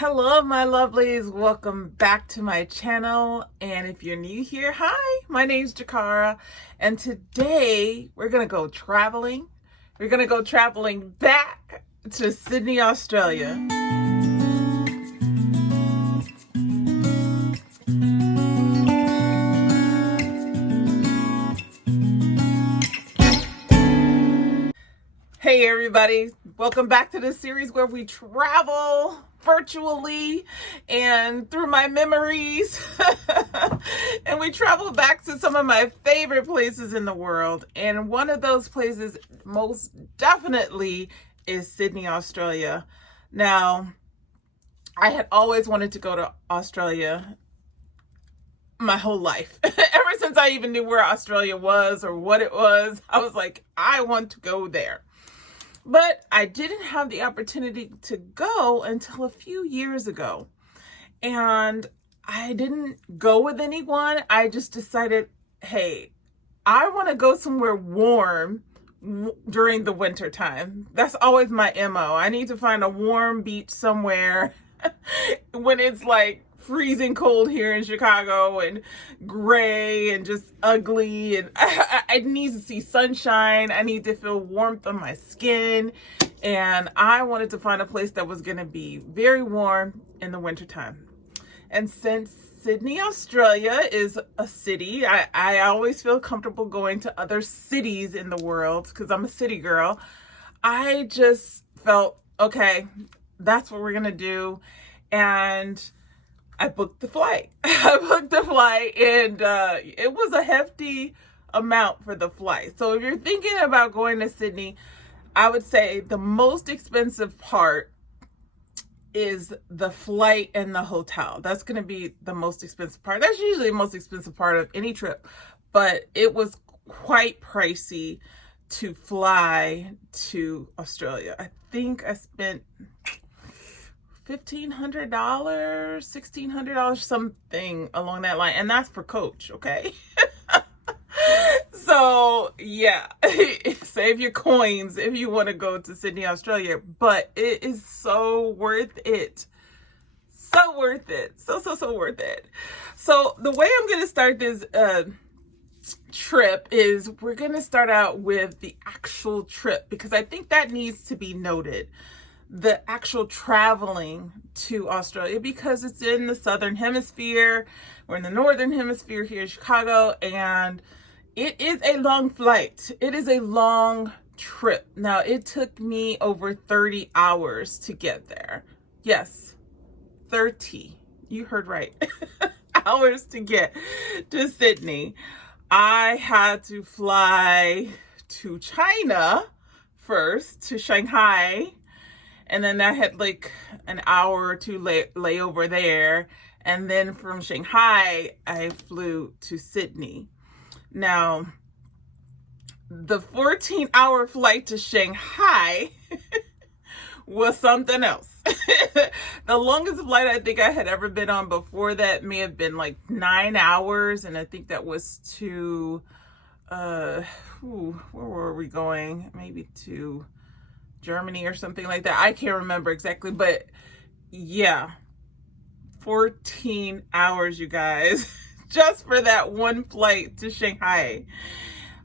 Hello, my lovelies. Welcome back to my channel. And if you're new here, hi, my name's Jakara. And today we're going to go traveling. We're going to go traveling back to Sydney, Australia. Hey, everybody. Welcome back to this series where we travel virtually and through my memories. And we travel back to some of my favorite places in the world. And one of those places most definitely is Sydney, Australia. Now, I had always wanted to go to Australia my whole life. Ever since I even knew where Australia was or what it was, I was like, I want to go there. But I didn't have the opportunity to go until a few years ago. And I didn't go with anyone. I just decided, hey, I want to go somewhere warm during the winter time. That's always my MO. I need to find a warm beach somewhere when it's like freezing cold here in Chicago and gray and just ugly, and I need to see sunshine. I need to feel warmth on my skin, and I wanted to find a place that was going to be very warm in the wintertime. And since Sydney, Australia is a city, I always feel comfortable going to other cities in the world because I'm a city girl. I just felt, okay, that's what we're going to do. And I booked the flight. And it was a hefty amount for the flight. So if you're thinking about going to Sydney, I would say the most expensive part is the flight and the hotel. That's going to be the most expensive part. That's usually the most expensive part of any trip, but it was quite pricey to fly to Australia. I think I spent $1,500, $1,600, something along that line. And that's for coach, okay? So, yeah, save your coins if you want to go to Sydney, Australia. But it is so worth it. So worth it. So worth it. So the way I'm going to start this trip is we're going to start out with the actual trip, because I think that needs to be noted. The actual traveling to Australia, because it's in the southern hemisphere. We're in the northern hemisphere here in Chicago, and it is a long flight. It is a long trip. Now, it took me over 30 hours to get there. Yes, 30. You heard right. Hours to get to Sydney. I had to fly to China first, to Shanghai. And then I had like an hour or two layover there. And then from Shanghai, I flew to Sydney. Now, the 14-hour flight to Shanghai was something else. The longest flight I think I had ever been on before that may have been like 9 hours. And I think that was to, where were we going? Maybe to Germany or something like that. I can't remember exactly, but yeah, 14 hours, you guys, just for that one flight to Shanghai.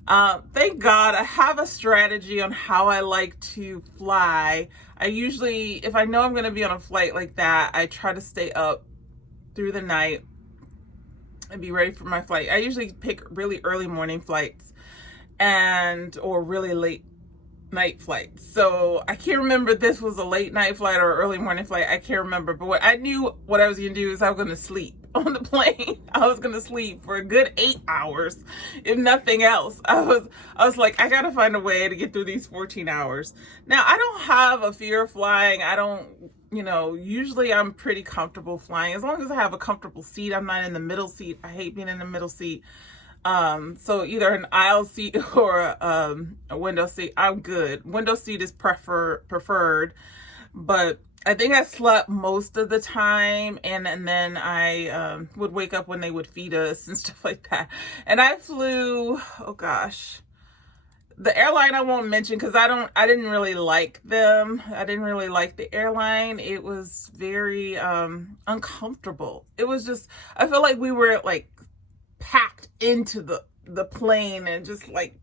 Thank God I have a strategy on how I like to fly. I usually, if I know I'm going to be on a flight like that, I try to stay up through the night and be ready for my flight. I usually pick really early morning flights or really late night flight. So I can't remember if this was a late night flight or early morning flight. I can't remember. But what I was going to do is I was going to sleep on the plane. I was going to sleep for a good 8 hours, if nothing else. I was like, I got to find a way to get through these 14 hours. Now, I don't have a fear of flying. I don't, usually I'm pretty comfortable flying. As long as I have a comfortable seat, I'm not in the middle seat. I hate being in the middle seat. So either an aisle seat or a window seat, I'm good. Window seat is preferred, but I think I slept most of the time, and then I would wake up when they would feed us and stuff like that. And I flew, oh gosh, The airline I won't mention because I didn't really like them. I didn't really like the airline. It was very uncomfortable. It was just, I feel like we were like packed into the plane and just like,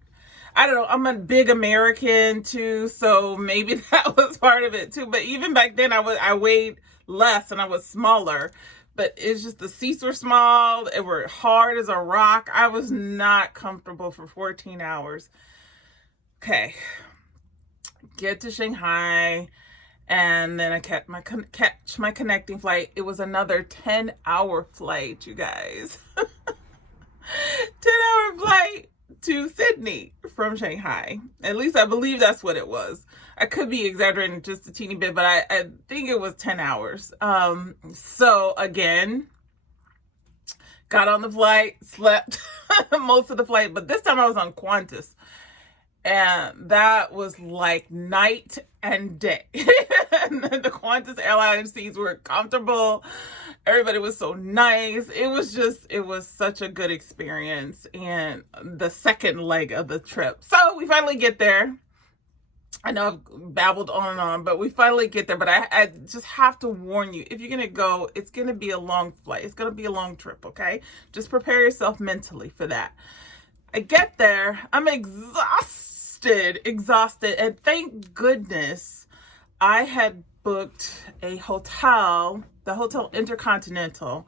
I don't know, I'm a big American too, so maybe that was part of it too. But even back then I weighed less and I was smaller. But it's just the seats were small, they were hard as a rock. I was not comfortable for 14 hours. Okay, get to Shanghai, and then I catch my connecting flight. It was another 10-hour flight, you guys. 10-hour flight to Sydney from Shanghai. At least I believe that's what it was. I could be exaggerating just a teeny bit, but I think it was 10 hours. So again, got on the flight, slept most of the flight, but this time I was on Qantas. And that was like night and day. The Qantas airline seats were comfortable. Everybody was so nice. It was such a good experience. And the second leg of the trip. So we finally get there. I know I've babbled on and on, but we finally get there. But I just have to warn you, if you're going to go, it's going to be a long flight. It's going to be a long trip, okay? Just prepare yourself mentally for that. I get there, I'm exhausted, and thank goodness I had booked a hotel, the Hotel Intercontinental,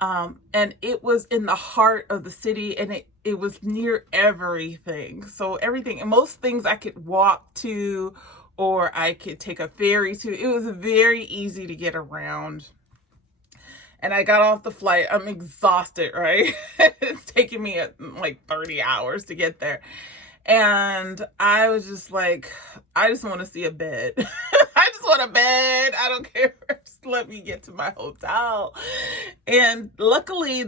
and it was in the heart of the city, and it was near everything. So everything, and most things I could walk to, or I could take a ferry to. It was very easy to get around. And I got off the flight. I'm exhausted, right? It's taking me like 30 hours to get there. And I was just like, I just want to see a bed. I just want a bed. I don't care. Just let me get to my hotel. And luckily,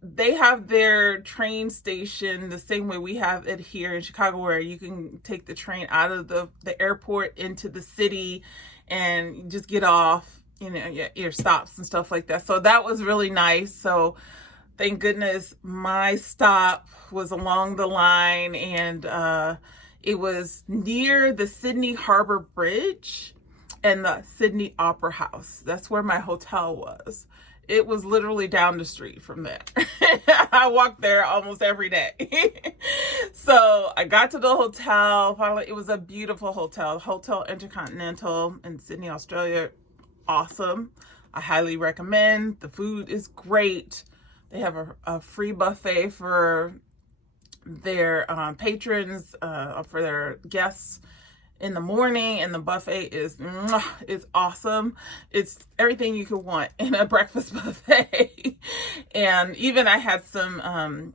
they have their train station the same way we have it here in Chicago, where you can take the train out of the airport into the city and just get off, you know, your stops and stuff like that. So that was really nice. So thank goodness my stop was along the line, and it was near the Sydney Harbor Bridge and the Sydney Opera House. That's where my hotel was. It was literally down the street from there. I walked there almost every day. So I got to the hotel. Finally, it was a beautiful hotel, Hotel Intercontinental in Sydney, Australia. Awesome. I highly recommend. The food is great. They have a free buffet for their patrons, for their guests in the morning, and the buffet is awesome. It's everything you could want in a breakfast buffet. And even I had some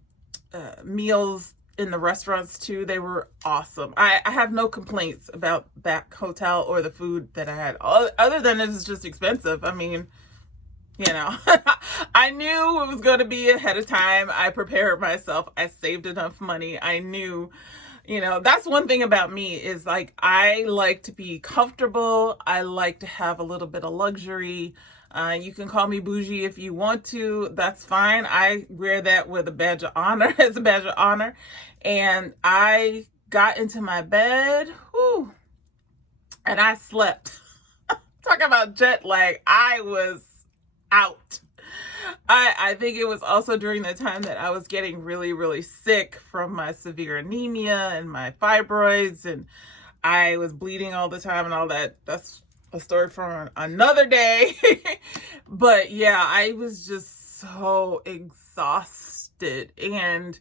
meals in the restaurants too. They were awesome. I have no complaints about that hotel or the food that I had, other than it's just expensive. I mean, you know, I knew it was going to be ahead of time. I prepared myself. I saved enough money. I knew, you know, that's one thing about me is like, I like to be comfortable. I like to have a little bit of luxury. You can call me bougie if you want to. That's fine. I wear that with a badge of honor, as a badge of honor. And I got into my bed, and I slept. Talk about jet lag. I was out. I think it was also during the time that I was getting really, really sick from my severe anemia and my fibroids, and I was bleeding all the time and all that. That's a story from another day. But yeah, I was just so exhausted, and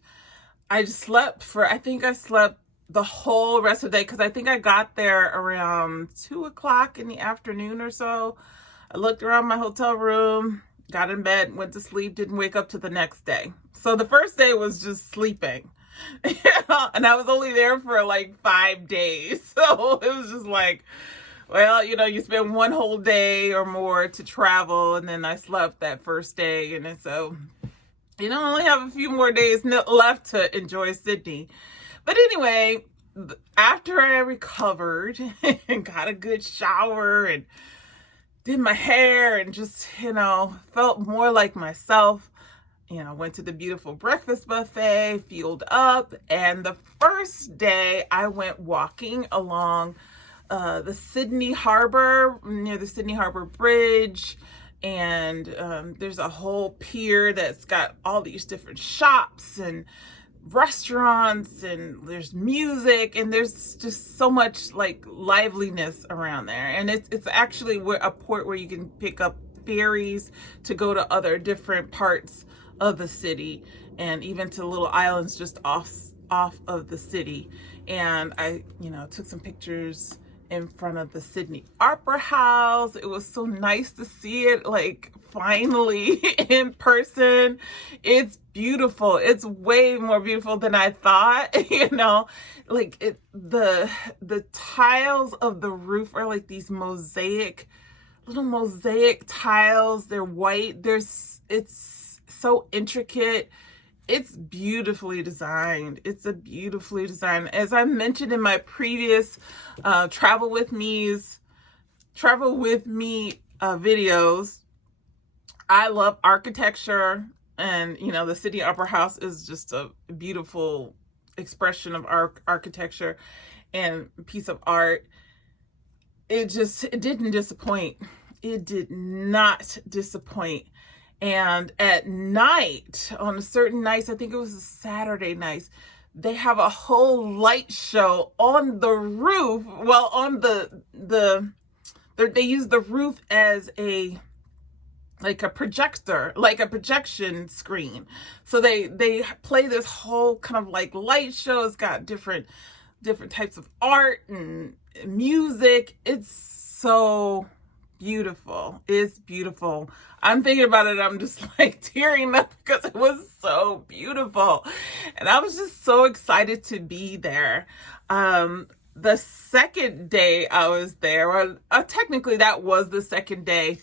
I just slept I think I slept the whole rest of the day, because I think I got there around 2:00 in the afternoon or so. I looked around my hotel room, got in bed, went to sleep, didn't wake up to the next day. So the first day was just sleeping. And I was only there for like 5 days. So it was just like, well, you know, you spend one whole day or more to travel, and then I slept that first day. And then so, you know, I only have a few more days left to enjoy Sydney. But anyway, after I recovered and got a good shower and did my hair and just, you know, felt more like myself, went to the beautiful breakfast buffet, fueled up. And the first day I went walking along the Sydney Harbor, near the Sydney Harbor Bridge. And there's a whole pier that's got all these different shops and restaurants, and there's music, and there's just so much like liveliness around there. And it's actually a port where you can pick up ferries to go to other different parts of the city, and even to little islands just off of the city. And I took some pictures in front of the Sydney Opera House. It was so nice to see it like finally in person. It's beautiful. It's way more beautiful than I thought. Like the tiles of the roof are like these little mosaic tiles. They're white. It's so intricate. It's beautifully designed. It's a beautifully designed. As I mentioned in my previous travel with me videos, I love architecture, and the Sydney Opera House is just a beautiful expression of architecture and piece of art. It didn't disappoint. It did not disappoint. And at night, on certain nights, I think it was a Saturday night, they have a whole light show on the roof. Well, on they use the roof as a projector, like a projection screen. So they play this whole kind of like light show. It's got different types of art and music. It's so beautiful. It's beautiful. I'm thinking about it, I'm just like tearing up because it was so beautiful. And I was just so excited to be there. The second day I was there, well, technically that was the second day,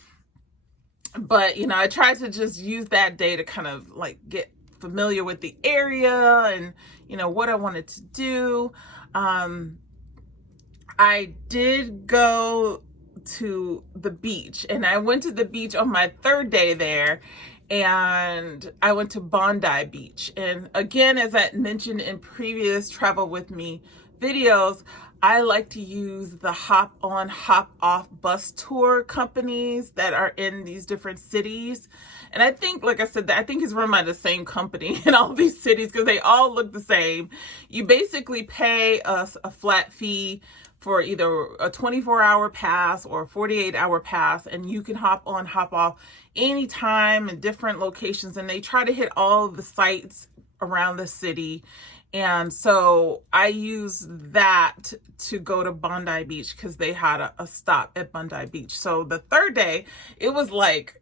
but I tried to just use that day to kind of like get familiar with the area and what I wanted to do. I did go to the beach, and I went to the beach on my third day there, and I went to Bondi Beach. And again, as I mentioned in previous travel with me videos, I like to use the hop on hop off bus tour companies that are in these different cities. And I think, like I said, I think it's run by the same company in all these cities because they all look the same. You basically pay a flat fee for either a 24-hour pass or a 48-hour pass, and you can hop on, hop off anytime in different locations, and they try to hit all of the sites around the city. And so I used that to go to Bondi Beach because they had a stop at Bondi Beach. So the third day, it was like,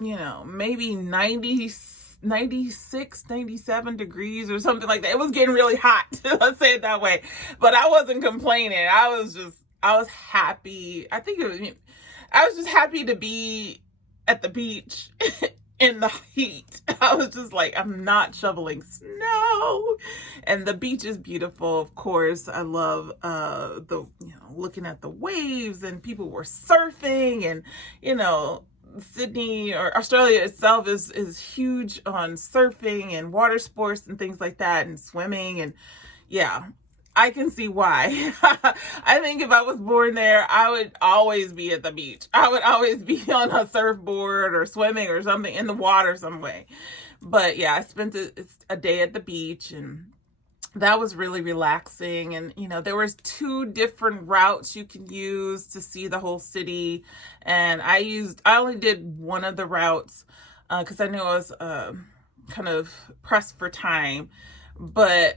maybe 96, 97 degrees or something like that. It was getting really hot. Let's say it that way. But I wasn't complaining. I was happy. I was just happy to be at the beach in the heat. I was just like, I'm not shoveling snow. And the beach is beautiful, of course. I love looking at the waves, and people were surfing, and Sydney or Australia itself is huge on surfing and water sports and things like that, and swimming. And yeah, I can see why. I think if I was born there, I would always be at the beach. I would always be on a surfboard or swimming or something in the water some way. But yeah, I spent a day at the beach, and that was really relaxing. And there was 2 different routes you can use to see the whole city, and I only did one of the routes because I knew I was kind of pressed for time. But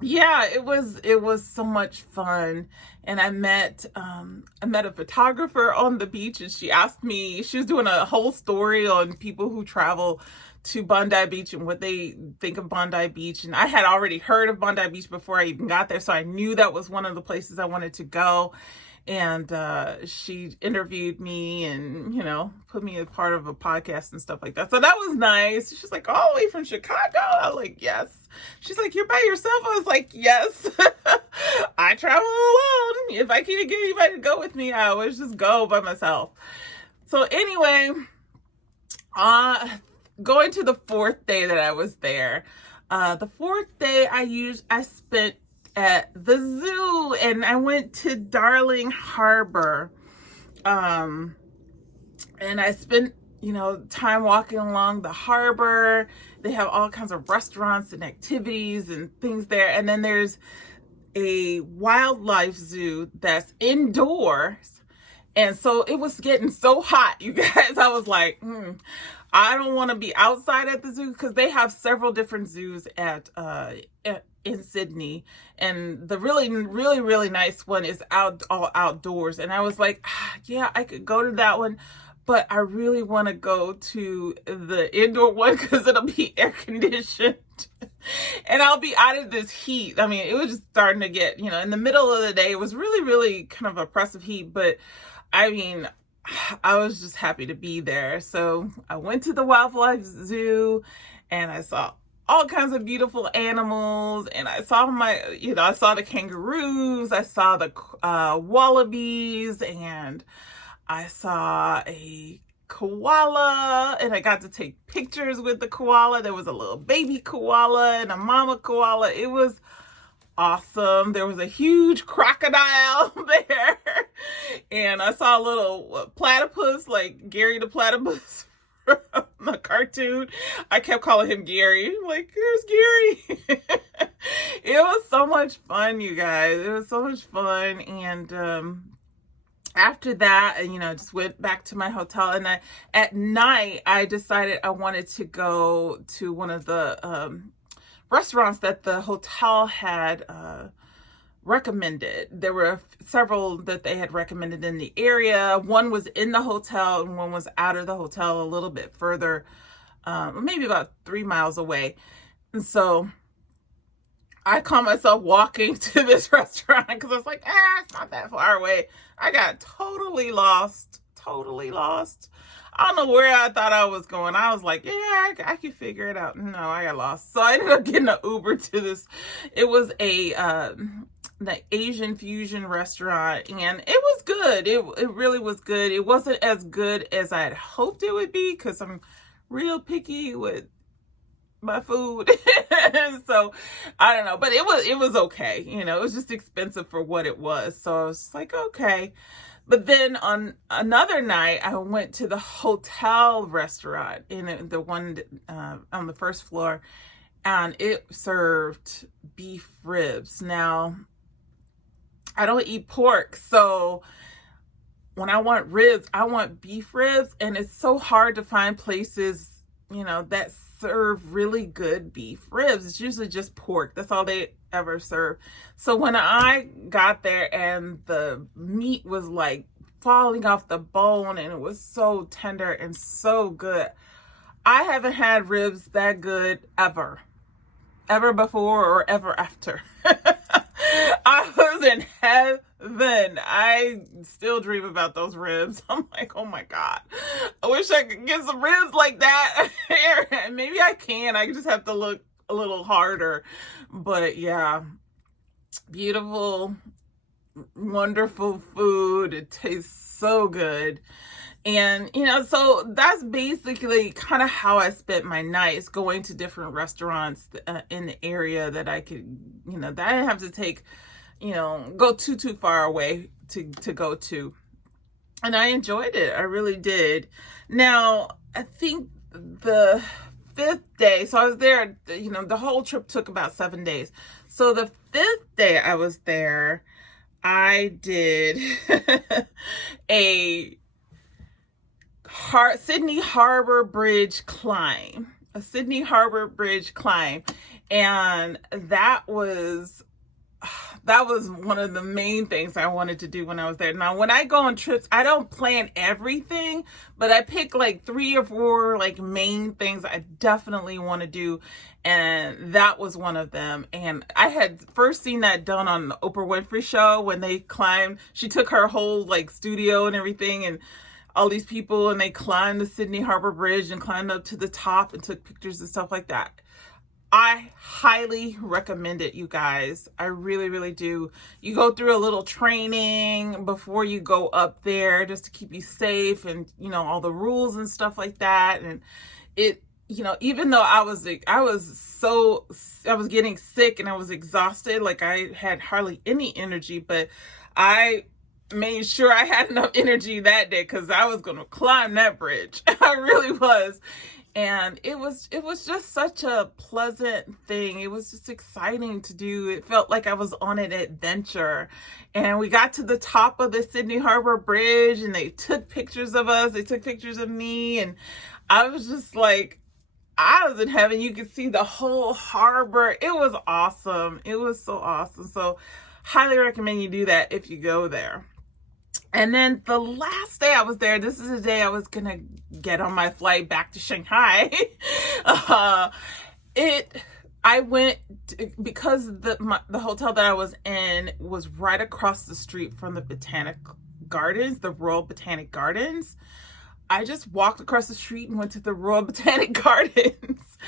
yeah, it was so much fun. And I met a photographer on the beach, and she asked me, she was doing a whole story on people who travel to Bondi Beach and what they think of Bondi Beach. And I had already heard of Bondi Beach before I even got there, so I knew that was one of the places I wanted to go. And she interviewed me and, put me as part of a podcast and stuff like that. So that was nice. She's like, all the way from Chicago? I was like, yes. She's like, you're by yourself? I was like, yes. I travel alone. If I can't get anybody to go with me, I always just go by myself. So anyway, going to the fourth day that I was there. The fourth day I spent at the zoo, and I went to Darling Harbor. And I spent, time walking along the harbor. They have all kinds of restaurants and activities and things there. And then there's a wildlife zoo that's indoors. And so it was getting so hot, you guys. I was like, I don't want to be outside at the zoo, because they have several different zoos in Sydney, and the really, really, really nice one is all outdoors. And I was like, yeah, I could go to that one, but I really want to go to the indoor one because it'll be air conditioned and I'll be out of this heat. I mean, it was just starting to get, in the middle of the day, it was really, really kind of oppressive heat, but I mean, I was just happy to be there. So I went to the wildlife zoo, and I saw all kinds of beautiful animals, and I saw I saw the kangaroos, I saw the wallabies, and I saw a koala, and I got to take pictures with the koala. There was a little baby koala and a mama koala. It was awesome. There was a huge crocodile there, and I saw a little platypus, like Gary the platypus from the cartoon. I kept calling him Gary. Like, here's Gary. It was so much fun, you guys. It was so much fun. And after that, just went back to my hotel, and at night I decided I wanted to go to one of the restaurants that the hotel had recommended. There were several that they had recommended in the area. One was in the hotel, and one was out of the hotel a little bit further, maybe about 3 miles away. And so I caught myself walking to this restaurant because I was like, it's not that far away. I got totally lost. I don't know where I thought I was going. I was like, I can figure it out. No, I got lost. So I ended up getting an Uber to this. It was the Asian fusion restaurant, and it was good. It really was good. It wasn't as good as I had hoped it would be, because I'm real picky with my food. So I don't know, but it was okay. It was just expensive for what it was. So I was like, okay. But then on another night, I went to the hotel restaurant, in the one on the first floor, and it served beef ribs. Now, I don't eat pork, so when I want ribs, I want beef ribs, and it's so hard to find places, that serve really good beef ribs. It's usually just pork. That's all they ever serve. So when I got there, and the meat was like falling off the bone, and it was so tender and so good. I haven't had ribs that good ever before or ever after. I was in heaven. I still dream about those ribs. I'm like, oh my God, I wish I could get some ribs like that. Maybe I can. I just have to look a little harder. But yeah, beautiful, wonderful food. It tastes so good. And, so that's basically kind of how I spent my nights, going to different restaurants in the area that I could, that I didn't have to take, go too far away to go to. And I enjoyed it. I really did. Now, I think the 5th day, so I was there, the whole trip took about 7 days. So the 5th day I was there, I did a Sydney Harbor Bridge climb, and that was one of the main things I wanted to do when I was there. Now, when I go on trips, I don't plan everything, but I pick like 3 or 4 like main things I definitely want to do, and that was one of them. And I had first seen that done on the Oprah Winfrey show when they climbed. She took her whole like studio and everything, and all these people, and they climbed the Sydney Harbor Bridge and climbed up to the top and took pictures and stuff like that. I highly recommend it, you guys. I really, really do. You go through a little training before you go up there, just to keep you safe, and all the rules and stuff like that. And even though I was getting sick and I was exhausted, like I had hardly any energy, but I made sure I had enough energy that day because I was going to climb that bridge. I really was. And it was just such a pleasant thing. It was just exciting to do. It felt like I was on an adventure. And we got to the top of the Sydney Harbor Bridge and they took pictures of us. They took pictures of me. And I was just like, I was in heaven. You could see the whole harbor. It was awesome. It was so awesome. So highly recommend you do that if you go there. And then the last day I was there, this is the day I was going to get on my flight back to Shanghai. I went because the hotel that I was in was right across the street from the Botanic Gardens, the Royal Botanic Gardens. I just walked across the street and went to the Royal Botanic Gardens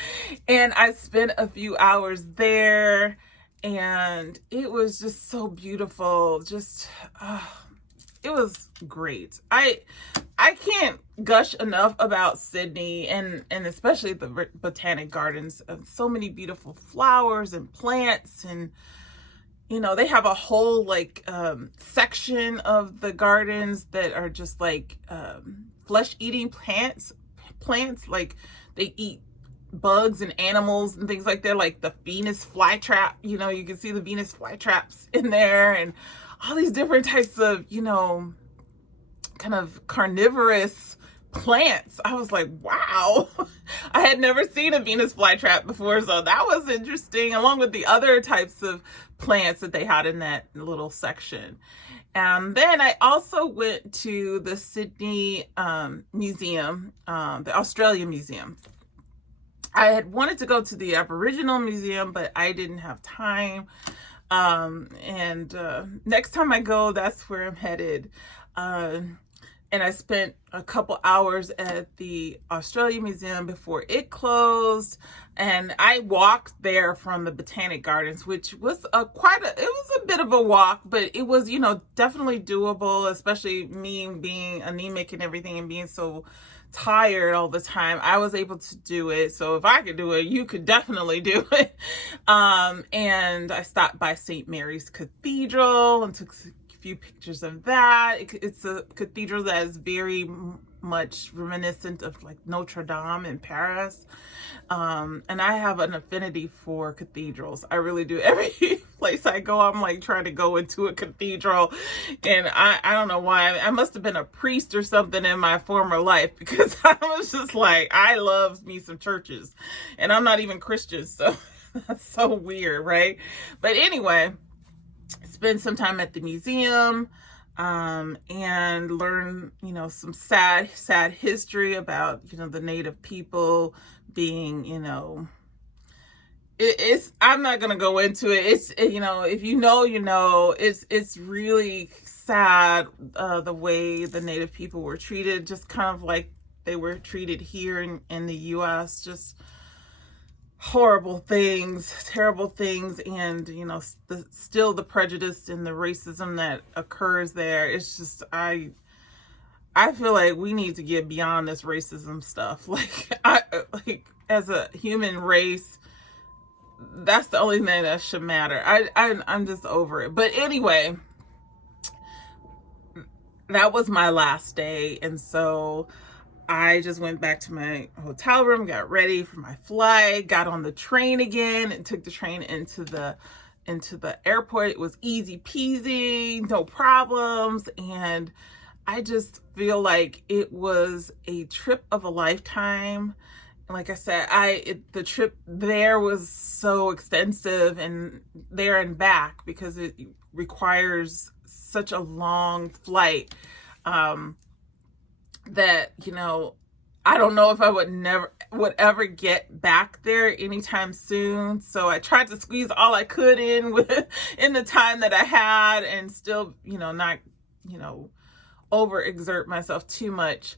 and I spent a few hours there and it was just so beautiful. It was great. I can't gush enough about Sydney and especially the Botanic Gardens. So many beautiful flowers and plants, and they have a whole section of the gardens that are just like flesh-eating plants. Like they eat bugs and animals and things like that, like the Venus flytrap. You can see the Venus flytraps in there, and all these different types of, kind of carnivorous plants. I was like, wow, I had never seen a Venus flytrap before. So that was interesting, along with the other types of plants that they had in that little section. And then I also went to the Sydney Museum, the Australia Museum. I had wanted to go to the Aboriginal Museum, but I didn't have time. Next time I go, that's where I'm headed. And I spent a couple hours at the Australia Museum before it closed. And I walked there from the Botanic Gardens, which was it was a bit of a walk, but it was, definitely doable, especially me being anemic and everything and being so tired all the time. I was able to do it. So if I could do it, you could definitely do it. And I stopped by St. Mary's Cathedral and took a few pictures of that. It's a cathedral that is very much reminiscent of like Notre Dame in Paris. And I have an affinity for cathedrals. I really do. Every place I go, I'm like trying to go into a cathedral. And I don't know why. I must have been a priest or something in my former life, because I was just like, I love me some churches. And I'm not even Christian, so that's so weird, right? But anyway, spend some time at the museum and learn, some sad history about, the Native people being, it's I'm not gonna go into it. It's if it's really sad the way the Native people were treated, just kind of like they were treated here in the US. Just horrible things, terrible things, and still the prejudice and the racism that occurs there. It's just I feel like we need to get beyond this racism stuff. Like as a human race, that's the only thing that should matter. I'm just over it. But anyway, that was my last day, and so I just went back to my hotel room, got ready for my flight, got on the train again, and took the train into the airport. It was easy peasy, no problems, and I just feel like it was a trip of a lifetime. Like I said, the trip there was so extensive, and there and back, because it requires such a long flight. That I don't know if I would ever get back there anytime soon. So I tried to squeeze all I could in the time that I had, and still not overexert myself too much.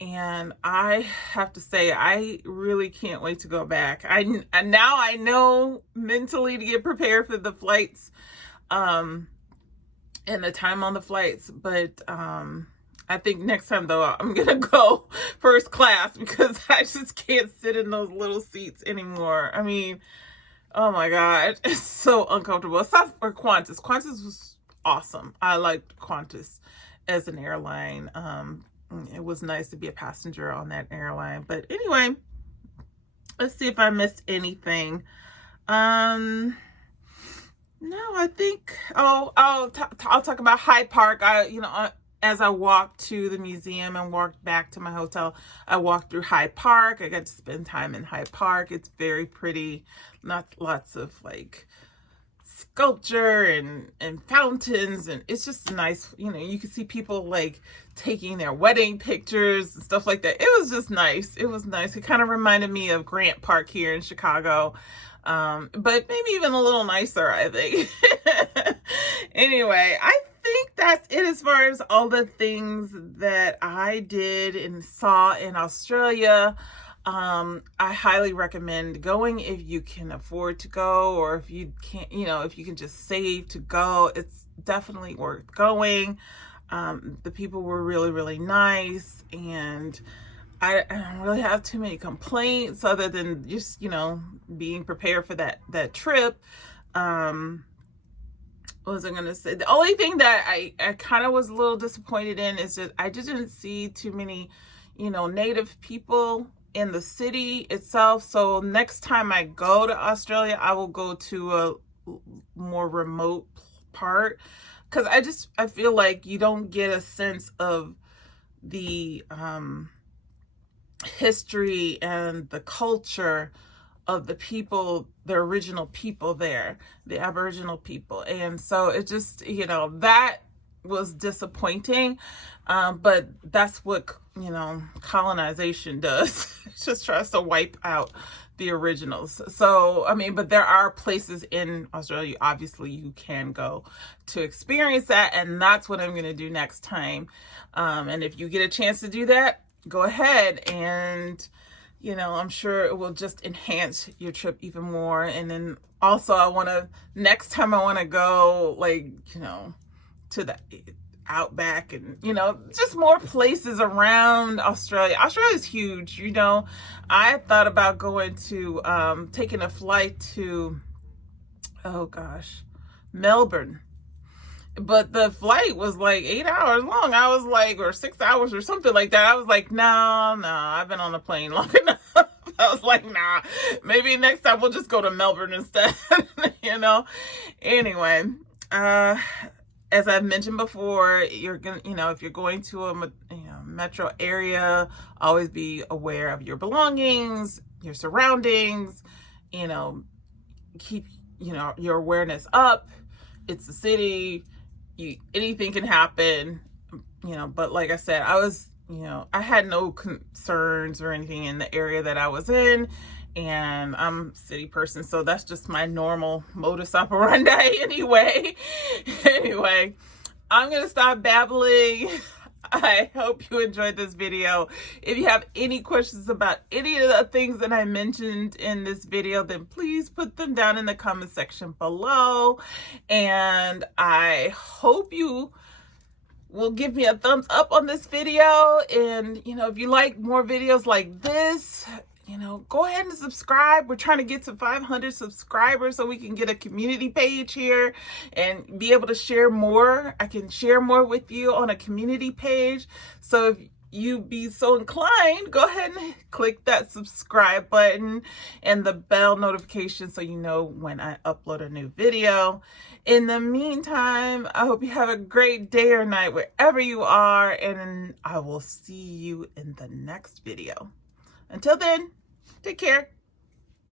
And I have to say, I really can't wait to go back. Now I know mentally to get prepared for the flights and the time on the flights, but I think next time though, I'm gonna go first class because I just can't sit in those little seats anymore. I mean, oh my God, it's so uncomfortable. Except for Qantas. Qantas was awesome. I liked Qantas as an airline. It was nice to be a passenger on that airline. But anyway, let's see if I missed anything. No, I think, I'll talk about Hyde Park. As I walked to the museum and walked back to my hotel, I walked through Hyde Park. I got to spend time in Hyde Park. It's very pretty. Lots of like sculpture and fountains, and it's just nice. You can see people like taking their wedding pictures and stuff like that. It was just nice. It was nice. It kind of reminded me of Grant Park here in Chicago. But maybe even a little nicer, I think. Anyway, I think that's it as far as all the things that I did and saw in Australia. I highly recommend going if you can afford to go, or if you can't, if you can just save to go. It's definitely worth going. The people were really, really nice, and I don't really have too many complaints other than just, being prepared for that trip. What was I going to say? The only thing that I kind of was a little disappointed in is that I didn't see too many, native people in the city itself. So next time I go to Australia, I will go to a more remote part, because I feel like you don't get a sense of the history and the culture of the people, the original people there, the Aboriginal people. And so it just, that was disappointing. But that's what, colonization does. It just tries to wipe out the originals. So, I mean, but there are places in Australia, obviously, you can go to experience that. And that's what I'm going to do next time. And if you get a chance to do that, go ahead, and I'm sure it will just enhance your trip even more. And then also next time I want to go, like, to the outback and, just more places around Australia. Australia is huge. I thought about going to, taking a flight to, Melbourne. But the flight was like 8 hours long. I was like, or 6 hours or something like that. I was like, no, I've been on a plane long enough. I was like, nah, maybe next time we'll just go to Melbourne instead. Anyway, as I've mentioned before, you're gonna, if you're going to a metro area, always be aware of your belongings, your surroundings. Keep your awareness up. It's a city. Anything can happen, but like I said, I had no concerns or anything in the area that I was in, and I'm a city person, so that's just my normal modus operandi anyway. Anyway, I'm going to stop babbling. I hope you enjoyed this video. If you have any questions about any of the things that I mentioned in this video, then please put them down in the comment section below. And I hope you will give me a thumbs up on this video. And, if you like more videos like this, go ahead and subscribe. We're trying to get to 500 subscribers so we can get a community page here and be able to share more. I can share more with you on a community page. So if you be so inclined, go ahead and click that subscribe button and the bell notification so you know when I upload a new video. In the meantime, I hope you have a great day or night wherever you are, and I will see you in the next video. Until then, take care.